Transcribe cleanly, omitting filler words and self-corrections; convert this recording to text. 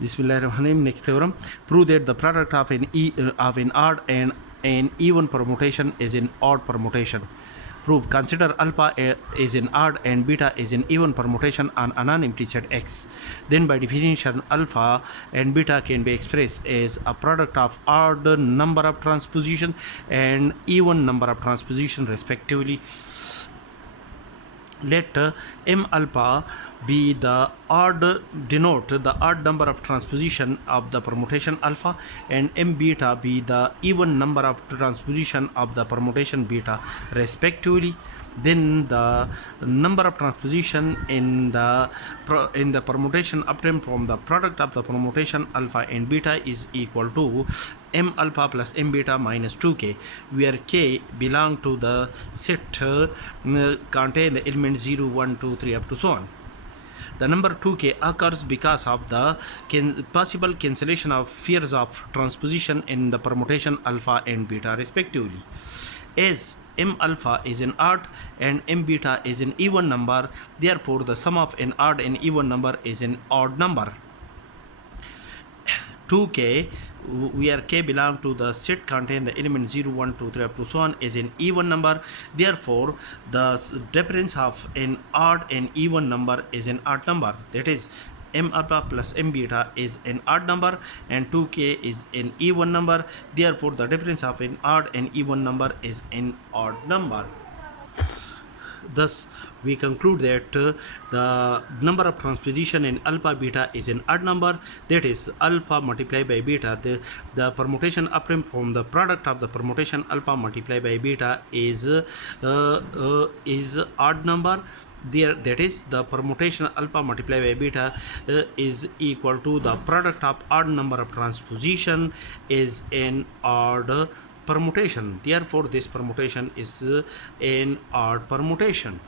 Bismillahirrahmanirrahim. Next theorem. Prove that the product of an odd and an even permutation is an odd permutation. Prove. Consider alpha is an odd and beta is an even permutation on a non-empty set X. Then by definition alpha and beta can be expressed as a product of odd number of transposition and even number of transposition respectively. Let m alpha be the odd denote the odd number of transposition of the permutation alpha, and m beta be the even number of transposition of the permutation beta respectively. Then the number of transposition in the permutation obtained from the product of the permutation alpha and beta is equal to m alpha plus m beta minus 2k, where k belong to the set contain the element 0, 1, 2, 3 up to so on. The number 2k occurs because of the possible cancellation of pairs of transposition in the permutation alpha and beta respectively. As m alpha is an odd and m beta is an even number, therefore the sum of an odd and even number is an odd number. 2k, where k belong to the set contain the element 0, 1, 2, 3 up to so on, is an even number. Therefore the difference of an odd and even number is an odd number. That is, m alpha plus m beta is an odd number and 2k is an even number. Therefore the difference of an odd and even number is an odd number. Thus we conclude that the number of transposition in alpha beta is an odd number. That is, alpha multiplied by beta, the permutation obtained from the product of the permutation alpha multiplied by beta is odd number. There, that is, the permutation alpha multiplied by beta is equal to the product of odd number of transposition is an odd permutation. Therefore this permutation is an odd permutation.